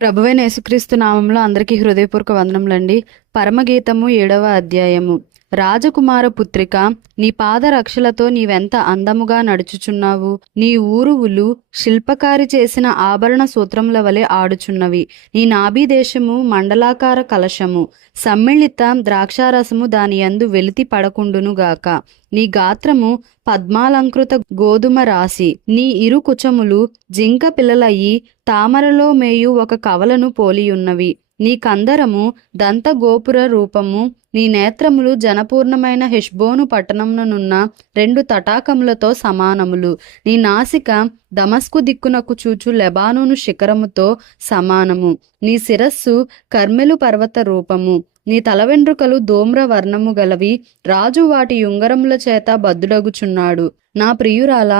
ప్రభువైన యేసుక్రీస్తు నామంలో అందరికీ హృదయపూర్వక వందనములండి. పరమగీతము 7వ అధ్యాయము. రాజకుమార పుత్రిక, నీ పాదరక్షలతో నీవెంత అందముగా నడుచుచున్నావు. నీ ఊరువులు శిల్పకారి చేసిన ఆభరణ సూత్రముల వలె ఆడుచున్నవి. నీ నాభిదేశము మండలాకార కలశము, సమ్మిళిత ద్రాక్షారసము దాని యందు వెలితి పడకుండునుగాక. నీ గాత్రము పద్మాలంకృత గోధుమ రాశి, నీ ఇరు కుచములు జింక పిల్లలయ్యి తామరలో మేయు ఒక కవలను పోలియున్నవి. నీ కందరము దంత గోపుర రూపము, నీ నేత్రములు జనపూర్ణమైన హెష్బోను పట్టణమునున్న 2 తటాకములతో సమానములు. నీ నాసిక దమస్కు దిక్కునకు చూచు లెబానోను శిఖరముతో సమానము. నీ శిరస్సు కర్మెలు పర్వత రూపము. నీ తల వెంట్రుకలు ధూమ్ర వర్ణము గలవి. రాజు వాటి ఉంగరముల చేత బద్దుడగుచున్నాడు. నా ప్రియురాల,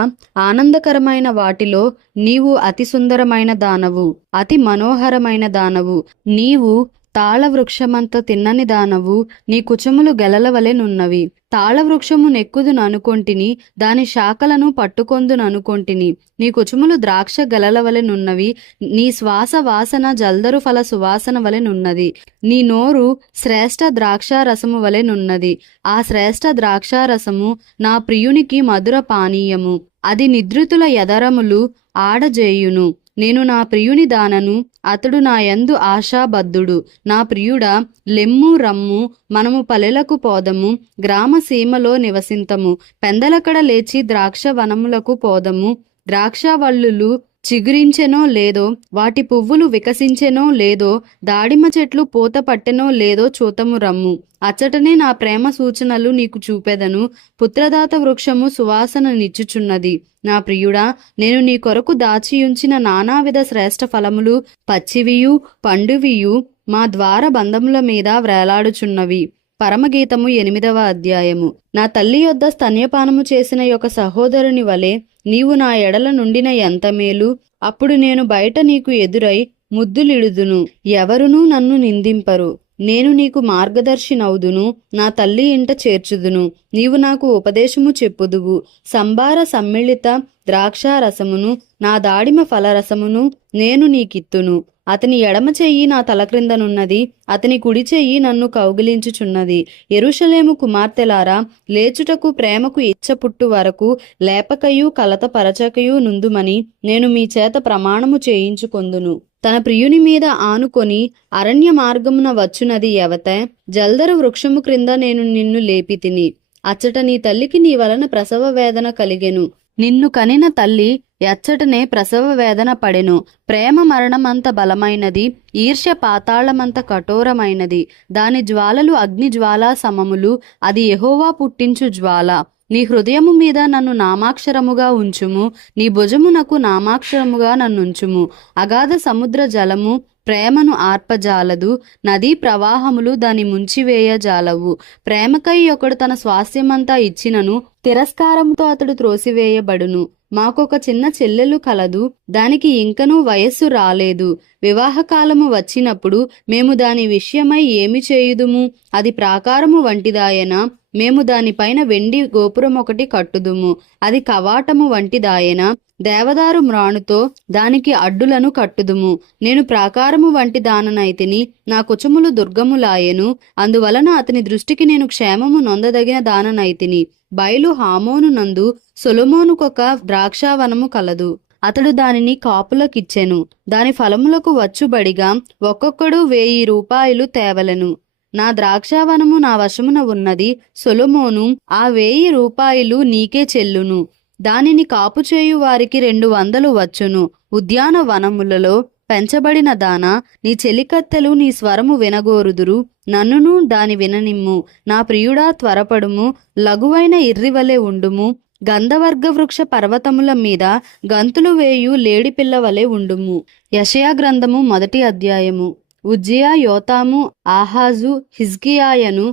ఆనందకరమైన వాటిలో నీవు అతి సుందరమైన దానవు, అతి మనోహరమైన దానవు. నీవు తాళవృక్షమంత తిన్నని దానవు. నీ కుచములు గెలల వలె నున్నవి. తాళవృక్షము నెక్కుదుననుకొంటిని, దాని శాఖలను పట్టుకొందుననుకొంటిని. నీ కుచములు ద్రాక్ష గెలల వలె నున్నవి. నీ శ్వాస వాసన జల్దరు ఫల సువాసన వలె నున్నది. నీ నోరు శ్రేష్ఠ ద్రాక్షారసము వలె నున్నది. ఆ శ్రేష్ఠ ద్రాక్షారసము నా ప్రియునికి మధుర పానీయము. అది నిద్రితుల యదరములు ఆడజేయును. నేను నా ప్రియుని దానను, అతడు నా యందు ఆశాబద్ధుడు. నా ప్రియుడా, లెమ్ము రమ్ము, మనము పల్లెలకు పోదము, గ్రామ సీమలో నివసింతము. పెందలకడ లేచి ద్రాక్ష వనములకు పోదము. ద్రాక్షవల్లులు చిగురించెనో లేదో, వాటి పువ్వులు వికసించెనో లేదో, దాడిమ చెట్లు పూత పట్టెనో లేదో చూతము రమ్ము. అచ్చటనే నా ప్రేమ సూచనలు నీకు చూపెదను. పుత్రదాత వృక్షము సువాసన నిచ్చుచున్నది. నా ప్రియుడా, నేను నీ కొరకు దాచియుంచిన నానావిధ శ్రేష్ఠ ఫలములు పచ్చివియు పండువియు మా ద్వార బంధముల మీద వ్రేలాడుచున్నవి. పరమగీతము 8వ అధ్యాయము. నా తల్లి యొద్ద స్తన్యపానము చేసిన యొక్క సహోదరుని వలె నీవు నా ఎడల నుండిన ఎంత మేలు. అప్పుడు నేను బయట నీకు ఎదురై ముద్దులిడుదును. ఎవరునూ నన్ను నిందింపరు. నేను నీకు మార్గదర్శినవుదును, నా తల్లి ఇంట చేర్చుదును. నీవు నాకు ఉపదేశము చెప్పుదువు. సంబార సమ్మిళిత ద్రాక్షారసమును నా దాడిమ ఫలరసమును నేను నీకిత్తును. అతని ఎడమ చెయ్యి నా తల క్రిందనున్నది, అతని కుడి చెయ్యి నన్ను కౌగిలించుచున్నది. యెరూషలేము కుమార్తెలారా, లేచుటకు ప్రేమకు ఇచ్చ పుట్టు వరకు లేపకయు కలత పరచకయు నుందుమని నేను మీ చేత ప్రమాణము చేయించుకొందును. తన ప్రియుని మీద ఆనుకొని అరణ్య మార్గమున వచ్చునది ఎవతే? జల్దర వృక్షము క్రింద నేను నిన్ను లేపితిని. అచ్చట నీ తల్లికి నీ వలన ప్రసవ వేదన కలిగెను. నిన్ను కనిన తల్లి ఎచ్చటనే ప్రసవ వేదన పడెను. ప్రేమ మరణమంత బలమైనది, ఈర్ష్య పాతాళమంత కఠోరమైనది. దాని జ్వాలలు అగ్ని జ్వాలా సమములు. అది యెహోవా పుట్టించు జ్వాల. నీ హృదయము మీద నన్ను నామాక్షరముగా ఉంచుము, నీ భుజమునకు నామాక్షరముగా నన్నుంచుము. అగాధ సముద్ర జలము ప్రేమను ఆర్పజాలదు, నదీ ప్రవాహములు దాని ముంచివేయజాలవు. ప్రేమకై ఒకడు తన స్వాస్థ్యమంతా ఇచ్చినను తిరస్కారముతో అతడు త్రోసివేయబడును. మాకొక చిన్న చెల్లెలు కలదు, దానికి ఇంకనూ వయస్సు రాలేదు. వివాహకాలము వచ్చినప్పుడు మేము దాని విషయమై ఏమి చేయుదుము? అది ప్రాకారము వంటిదాయనా? మేము దానిపైన వెండి గోపురం ఒకటి కట్టుదుము. అది కవాటము వంటిదాయనా? దేవదారు మ్రాణుతో దానికి అడ్డులను కట్టుదుము. నేను ప్రాకారము వంటి దాననైతిని, నా కుచములు దుర్గములాయెను. అందువలన అతని దృష్టికి నేను క్షేమము నొందదగిన దాననైతిని. బయలు హామోను నందు సొలొమోనుకొక ద్రాక్షావనము కలదు. అతడు దానిని కాపులకిచ్చెను. దాని ఫలములకు వచ్చుబడిగా ఒక్కొక్కడు 1000 రూపాయలు తేవలెను. నా ద్రాక్షావనము నా వశమున ఉన్నది. సొలొమోను ఆ 1000 రూపాయలు నీకే చెల్లును. దానిని కాపు చేయు వారికి 200 వచ్చును. ఉద్యానవనములలో పెంచబడిన దాన, నీ చెలికత్తెలు నీ స్వరము వినగోరుదురు. నన్నును దాని విననిమ్ము. నా ప్రియుడా, త్వరపడుము, లఘువైన ఇర్రివలె ఉండుము. గంధవర్గ వృక్ష పర్వతముల మీద గంతులు వేయు లేడిపిల్ల వలె ఉండుము. యెషయా గ్రంథము 1వ అధ్యాయము. ఉజ్జియా, యోతాము, ఆహాజు, హిజ్కియాయను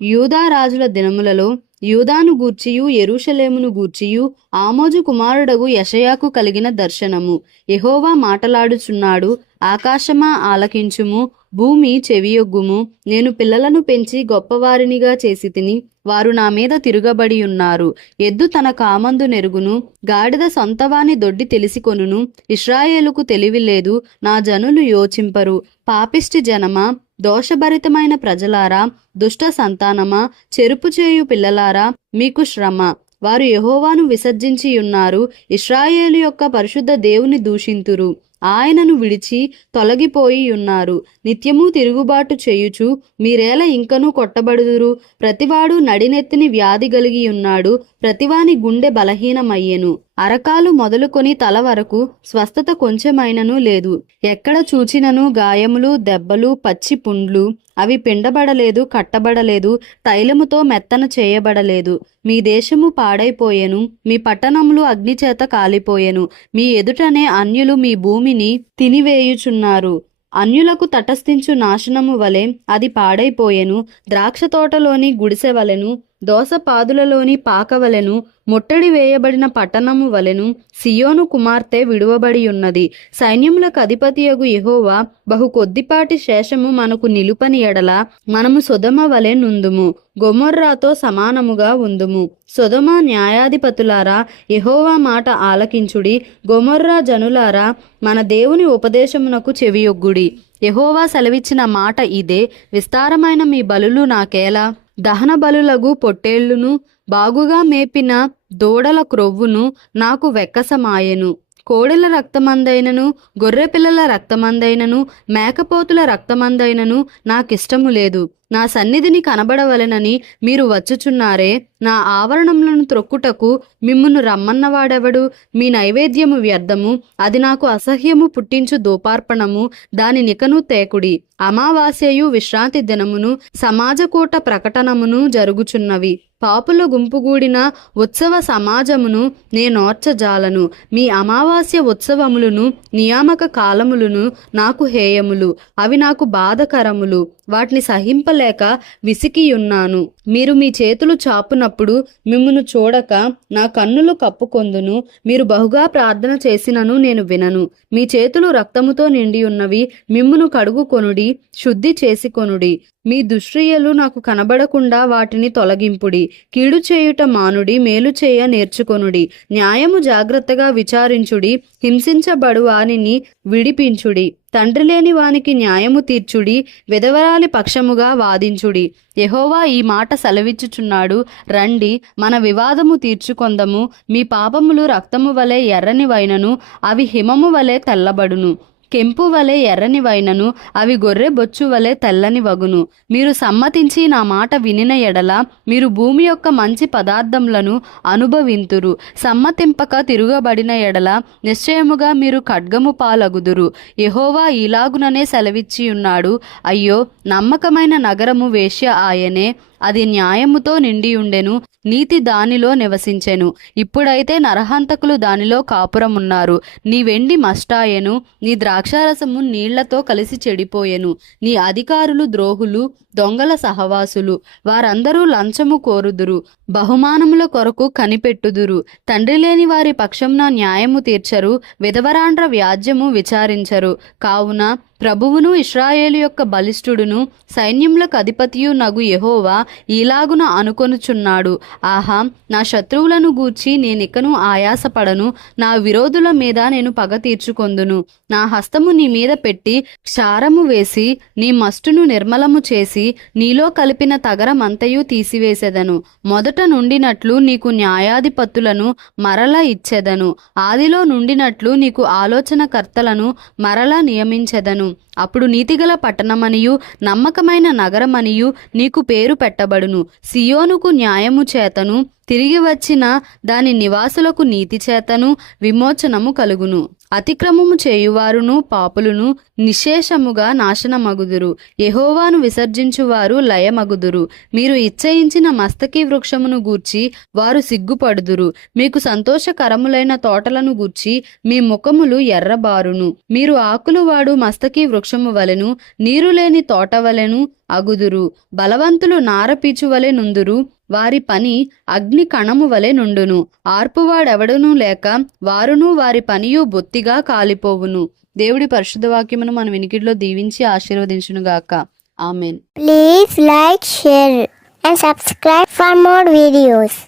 యూదా రాజుల దినములలో యూదాను గూర్చియు యెరూషలేమును గూర్చియు ఆమోజు కుమారుడగు యెషయాకు కలిగిన దర్శనము. యెహోవా మాటలాడుచున్నాడు. ఆకాశమా ఆలకించుము, భూమి చెవియొగ్గుము. నేను పిల్లలను పెంచి గొప్పవారినిగా చేసి తిని వారు నా మీద తిరుగబడి ఉన్నారు. ఎద్దు తన కామందు నెరుగును, గాడిద సొంతవాని దొడ్డి తెలిసికొనును. ఇశ్రాయేలుకు తెలివి లేదు, నా జనులు యోచింపరు. పాపిష్టి జనమా, దోషభరితమైన ప్రజలారా, దుష్ట సంతానమా, చెరుపు చేయు పిల్లలారా, మీకు శ్రమ. వారు యెహోవాను విసర్జించి ఉన్నారు, ఇశ్రాయేలు యొక్క పరిశుద్ధ దేవుని దూషింతురు. ఆయనను విడిచి తొలగిపోయి ఉన్నారు. నిత్యము తిరుగుబాటు చేయుచు మీరేల ఇంకనూ కొట్టబడుదురు. ప్రతివాడు నడినెత్తిని వ్యాధి కలిగి ఉన్నాడు, ప్రతివాని గుండె బలహీనమయ్యెను. అరకాలు మొదలుకొని తల వరకు స్వస్థత కొంచెమైనను లేదు. ఎక్కడ చూచినను గాయములు, దెబ్బలు, పచ్చి పుండ్లు. అవి పిండబడలేదు, కట్టబడలేదు, తైలముతో మెత్తన చేయబడలేదు. మీ దేశము పాడైపోయెను, మీ పట్టణములు అగ్నిచేత కాలిపోయెను. మీ ఎదుటనే అన్యులు మీ భూమిని తినివేయుచున్నారు. అన్యులకు తటస్థించు నాశనము వలె అది పాడైపోయెను. ద్రాక్ష తోటలోని గుడిసె వలెను, దోసపాదులలోని పాకవలెను, ముట్టడి వేయబడిన పట్టణము వలెను సియోను కుమార్తె విడువబడి ఉన్నది. సైన్యములకు అధిపతియగు యెహోవా బహు కొద్దిపాటి శేషము మనకు నిలుపని ఎడల మనము సొదొమ వలె నుందుము, గొమొర్రాతో సమానముగా ఉందుము. సొదొమ న్యాయాధిపతులారా, యెహోవా మాట ఆలకించుడి. గొమొర్రా జనులారా, మన దేవుని ఉపదేశమునకు చెవియొగ్గుడి. యెహోవా సెలవిచ్చిన మాట ఇదే. విస్తారమైన మీ బలులు నాకేలా? దహన బలులగు పొట్టేళ్లును, బాగుగా మేపిన దూడల క్రొవ్వును నాకు వెక్కసమాయెను. కోడెల రక్తమందైనను, గొర్రెపిల్లల రక్తమందైనను, మేకపోతుల రక్తమందైనను నాకిష్టము లేదు. నా సన్నిధిని కనబడవలెనని మీరు వచ్చుచున్నారే. నా ఆవరణములను త్రొక్కుటకు మిమ్మును రమ్మన్నవాడెవడు? మీ నైవేద్యము వ్యర్థము, అది నాకు అసహ్యము పుట్టించు దోపార్పణము, దాని నికను తేకుడి. అమావాస్యయు విశ్రాంతి దినమును సమాజకూట ప్రకటనమును జరుగుచున్నవి. పాపుల గుంపుగూడిన ఉత్సవ సమాజమును నేనోర్చజాలను. మీ అమావాస్య ఉత్సవములను నియామక కాలములను నాకు హేయములు, అవి నాకు బాధకరములు. వాటిని సహింపలేక విసికియున్నాను. మీరు మీ చేతులు చాపునప్పుడు మిమ్మును చూడక నా కన్నులు కప్పుకొందును. మీరు బహుగా ప్రార్థన చేసినను నేను వినను. మీ చేతులు రక్తముతో నిండి ఉన్నవి, మిమ్మును కడుగుకొనుడి, శుద్ధి చేసుకొనుడి. మీ దుష్క్రియలు నాకు కనబడకుండా వాటిని తొలగింపుడి. కీడు చేయుట మానుడి, మేలు చేయ నేర్చుకొనుడి. న్యాయము జాగ్రత్తగా విచారించుడి, హింసించబడు వానిని విడిపించుడి. తండ్రి లేని వానికి న్యాయము తీర్చుడి, విధవరాలి పక్షముగా వాదించుడి. యెహోవా ఈ మాట సెలవిచ్చుచున్నాడు, రండి, మన వివాదము తీర్చుకొందము. మీ పాపములు రక్తము వలె ఎర్రనివైనను అవి హిమము వలె తెల్లబడును. కెంపు వలె ఎర్రనివైనను అవి గొర్రె బొచ్చు వలె తెల్లని వగును. మీరు సమ్మతించి నా మాట వినిన ఎడల మీరు భూమి యొక్క మంచి పదార్థములను అనుభవింతురు. సమ్మతింపక తిరుగబడిన ఎడల నిశ్చయముగా మీరు ఖడ్గము పాలగుదురు. యెహోవా ఇలాగుననే సెలవిచ్చి ఉన్నాడు, అయ్యో, నమ్మకమైన నగరము వేశ్య ఆయనే. అది న్యాయముతో నిండి ఉండెను, నీతి దానిలో నివసించెను. ఇప్పుడైతే నరహంతకులు దానిలో కాపురమున్నారు. నీ వెండి మష్టాయెను, నీ ద్రాక్షారసము నీళ్లతో కలిసి చెడిపోయెను. నీ అధికారులు ద్రోహులు, దొంగల సహవాసులు. వారందరూ లంచము కోరుదురు, బహుమానముల కొరకు కనిపెట్టుదురు. తండ్రి లేని వారి పక్షంన న్యాయము తీర్చరు, విధవరాండ్ర వ్యాజ్యము విచారించరు. కావున ప్రభువును ఇశ్రాయేలు యొక్క బలిష్ఠుడును సైన్యములకు అధిపతియు నగు యెహోవా ఈలాగున అనుకొనుచున్నాడు, ఆహా, నా శత్రువులను గూర్చి నేనికను ఆయాసపడను. నా విరోధుల మీద నేను పగ తీర్చుకొందును. నా హస్తము నీ మీద పెట్టి క్షారము వేసి నీ మస్టును నిర్మలము చేసి నీలో కలిపిన తగరమంతయు తీసివేసెదను. మొదట నుండినట్లు నీకు న్యాయాధిపతులను మరల ఇచ్చెదను. ఆదిలో నుండినట్లు నీకు ఆలోచనకర్తలను మరల నియమించెదను. అప్పుడు నీతిగల పట్టణమనియు నమ్మకమైన నగరమనియు నీకు పేరు పెట్టబడును. సియోనుకు న్యాయము చేతను, తిరిగి వచ్చిన దాని నివాసులకు నీతి చేతను విమోచనము కలుగును. అతిక్రమము చేయువారును పాపులును నిశేషముగా నాశనమగుదురు. యెహోవాను విసర్జించువారు లయమగుదురు. మీరు ఇచ్చయించిన మస్తకి వృక్షమును గూర్చి వారు సిగ్గుపడుదురు. మీకు సంతోషకరములైన తోటలను గూర్చి మీ ముఖములు ఎర్రబారును. మీరు ఆకులు వాడు మస్తకి వృక్షము వలెను, నీరు లేని తోట వలెను అగుదురు. బలవంతులు నారపీచు వలె నుందురు, వారి పని అగ్ని కణము వలె నుండును. ఆర్పువాడెవడునూ లేక వారును వారి పనియు బొత్తిగా కాలిపోవును. దేవుడి పరిశుద్ధ వాక్యమును మన వినికిడిలో దీవించి ఆశీర్వదించునుగాక. Amen. Please like, share and subscribe for more videos.